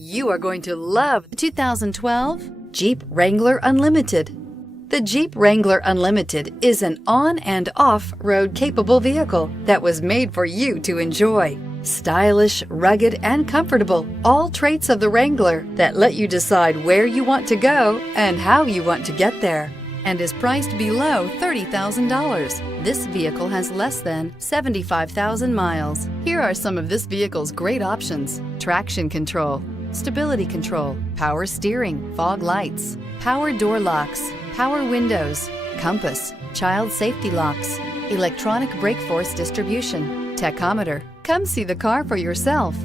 You are going to love the 2012 Jeep Wrangler Unlimited. The Jeep Wrangler Unlimited is an on- and off-road capable vehicle that was made for you to enjoy. Stylish, rugged, and comfortable, all traits of the Wrangler that let you decide where you want to go and how you want to get there, and is priced below $30,000. This vehicle has less than 75,000 miles. Here are some of this vehicle's great options: traction control, stability control, power steering, fog lights, power door locks, power windows, compass, child safety locks, electronic brake force distribution, tachometer. Come see the car for yourself.